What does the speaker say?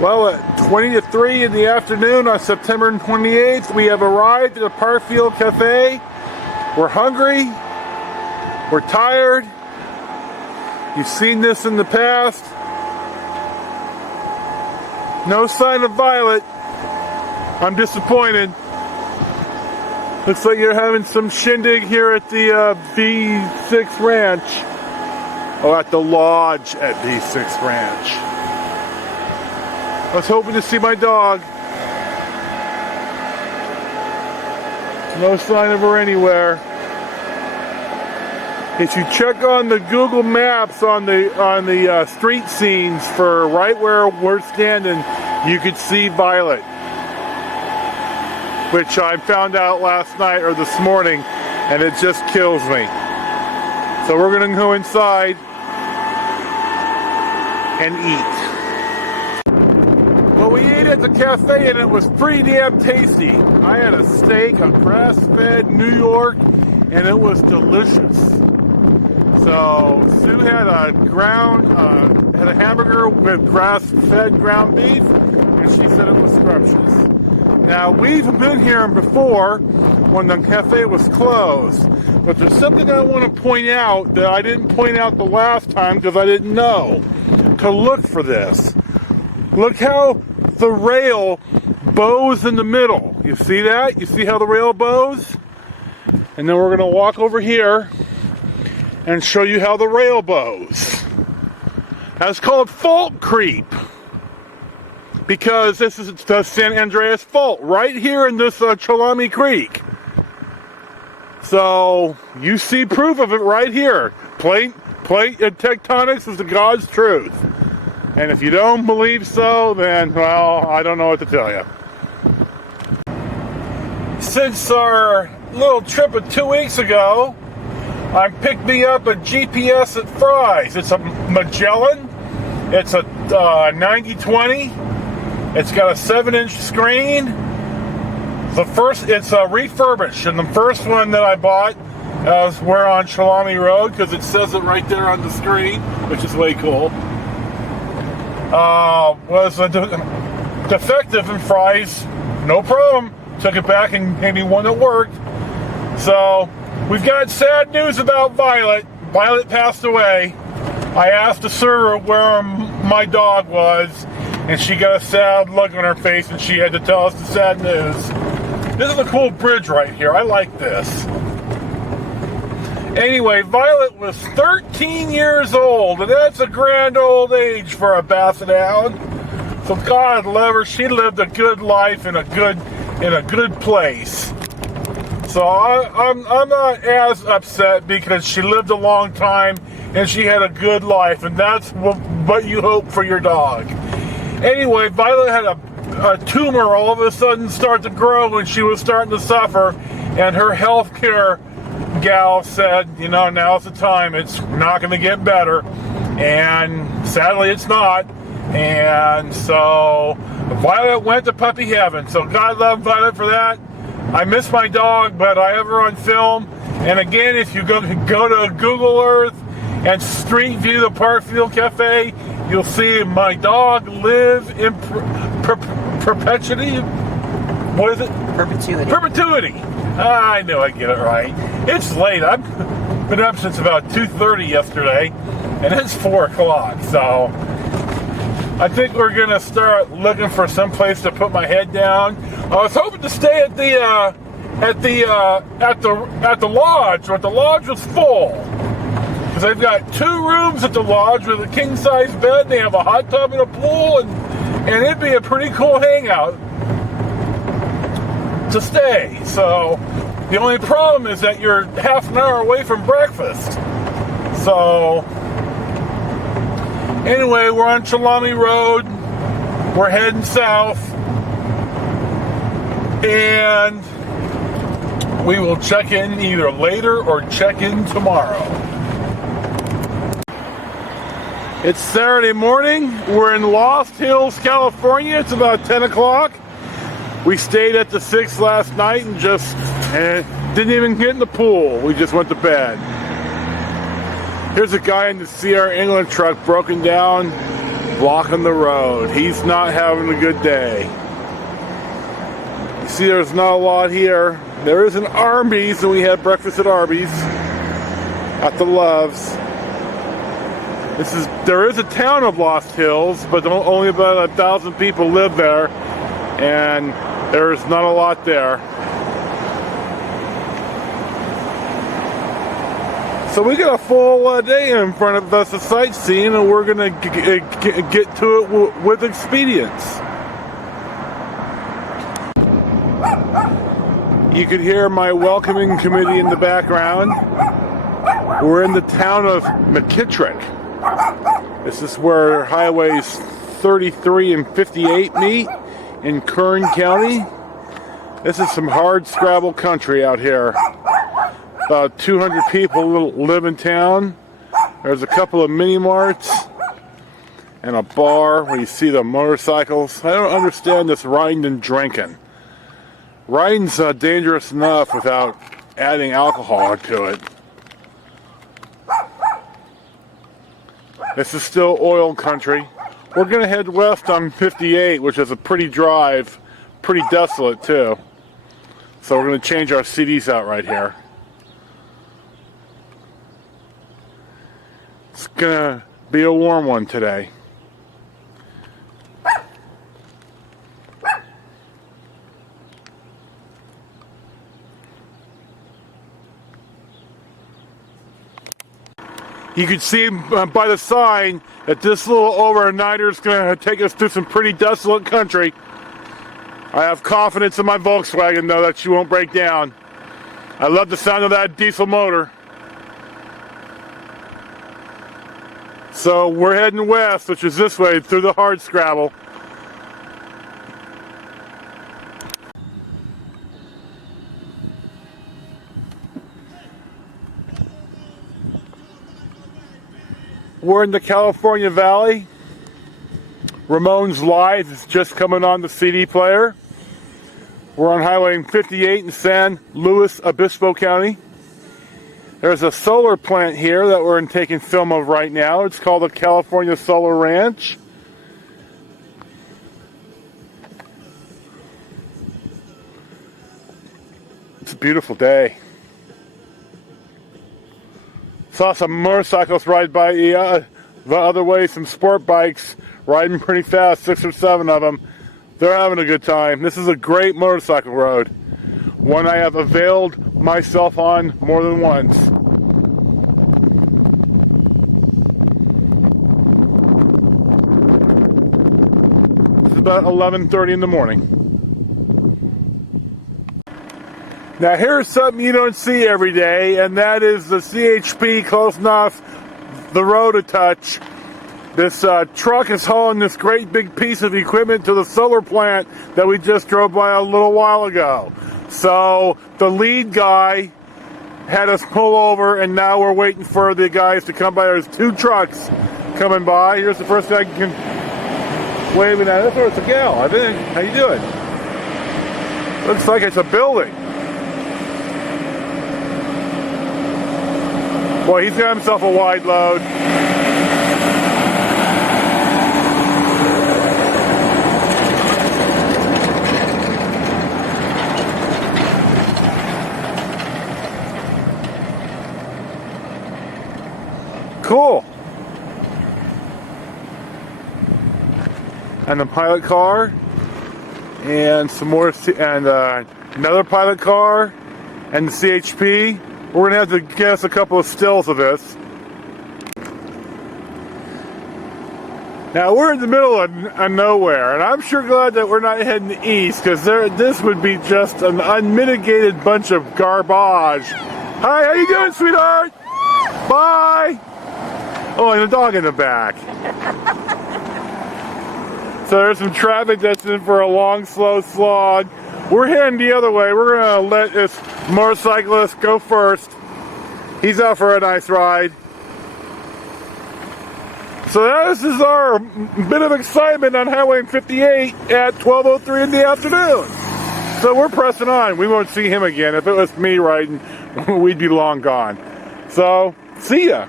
Well, at 20 to 3 in the afternoon on September 28th, we have arrived at the Parkfield Cafe. We're hungry. We're tired. You've seen this in the past. No sign of Violet. I'm disappointed. Looks like you're having some shindig here at the B6 Ranch. Oh, at the lodge at B6 Ranch. I was hoping to see my dog. No sign of her anywhere. If you check on the Google Maps on the street scenes for right where we're standing, you could see Violet, which I found out last night or this morning, and it just kills me. So we're gonna go inside and eat. Well, we ate at the cafe and it was pretty damn tasty. I had a steak, a grass-fed New York, and it was delicious. So Sue had a hamburger with grass-fed ground beef, and she said it was scrumptious. Now, we've been here before when the cafe was closed, but there's something I want to point out that I didn't point out the last time because I didn't know to look for this. Look how the rail bows in the middle. You see that? You see how the rail bows? And then we're going to walk over here and show you how the rail bows. That's called fault creep, because this is the San Andreas Fault right here in this Chalami Creek. So you see proof of it right here. Plate and tectonics is the God's truth. And if you don't believe so, then, well, I don't know what to tell you. Since our little trip of 2 weeks ago, I picked me up a GPS at Fry's. It's a Magellan. It's a 9020. It's got a 7-inch screen. It's refurbished, and the first one that I bought we're on Chalami Road because it says it right there on the screen, which is way cool. Was defective in Fry's. No problem. Took it back and gave me one that worked. So we've got sad news about Violet. Violet passed away. I asked the server where my dog was, and she got a sad look on her face, and she had to tell us the sad news. This is a cool bridge right here. I like this. Anyway, Violet was 13 years old, and that's a grand old age for a Basset Hound. So God love her. She lived a good life in a good place. So I'm not as upset because she lived a long time and she had a good life, and that's what you hope for your dog. Anyway, Violet had a tumor all of a sudden start to grow, and she was starting to suffer, and her health care gal said, now's the time. It's not going to get better, and sadly it's not. And so Violet went to puppy heaven. So God love Violet for that. I miss my dog, but I have her on film. And again, if you go to Google Earth and street view the Parkfield Cafe, you'll see my dog live in perpetuity. What is it? Perpetuity. Perpetuity. I knew I'd get it right. It's late. I've been up since about 2:30 yesterday, and it's 4 o'clock. So I think we're gonna start looking for some place to put my head down. I was hoping to stay at the lodge, but the lodge was full because they've got 2 rooms at the lodge with a king-size bed. They have a hot tub and a pool, and it'd be a pretty cool hangout to stay. So the only problem is that you're half an hour away from breakfast. So anyway, we're on Chalami Road. We're heading south, and we will check in either later or check in tomorrow. It's Saturday morning. We're in Lost Hills, California. It's about 10 o'clock. We stayed at the 6 last night and just didn't even get in the pool. We just went to bed. Here's a guy in the CR England truck broken down blocking the road. He's not having a good day. You see, there's not a lot here. There is an Arby's, and we had breakfast at Arby's at the Loves. There is a town of Lost Hills, but only about 1,000 people live there, and there's not a lot there. So we got a full day in front of us of sightseeing, and we're going to get to it with expedience. You could hear my welcoming committee in the background. We're in the town of McKittrick. This is where highways 33 and 58 meet in Kern County. This is some hard scrabble country out here. About 200 people live in town. There's a couple of mini marts and a bar where you see the motorcycles. I don't understand this riding and drinking. Riding's dangerous enough without adding alcohol to it. This is still oil country. We're going to head west on 58, which is a pretty drive, pretty desolate too. So we're going to change our CDs out right here. It's going to be a warm one today. You can see by the sign that this little overnighter is going to take us through some pretty desolate country. I have confidence in my Volkswagen, though, that she won't break down. I love the sound of that diesel motor. So we're heading west, which is this way, through the hard scrabble. We're in the California Valley. Ramones Live is just coming on the CD player. We're on Highway 58 in San Luis Obispo County. There's a solar plant here that we're taking film of right now. It's called the California Solar Ranch. It's a beautiful day. Saw some motorcycles ride by the other way, some sport bikes riding pretty fast, 6 or 7 of them. They're having a good time. This is a great motorcycle road, one I have availed myself on more than once. It's about 11:30 in the morning. Now here's something you don't see every day, and that is the CHP close enough the road a touch. This truck is hauling this great big piece of equipment to the solar plant that we just drove by a little while ago. So the lead guy had us pull over, and now we're waiting for the guys to come by. There's 2 trucks coming by. Here's the first guy waving at us. Oh, it's a gal, I think. How you doing? Looks like it's a building. Boy, he's got himself a wide load. Cool. And the pilot car, and some more, and another pilot car, and the CHP. We're going to have to get us a couple of stills of this. Now we're in the middle of nowhere, and I'm sure glad that we're not heading east, because this would be just an unmitigated bunch of garbage. Hi, how you doing, sweetheart? Bye. Oh, and a dog in the back. So there's some traffic that's in for a long, slow slog. We're heading the other way. We're going to let this motorcyclist go first. He's out for a nice ride. So this is our bit of excitement on Highway 58 at 12:03 in the afternoon. So we're pressing on. We won't see him again. If it was me riding, we'd be long gone. So, see ya.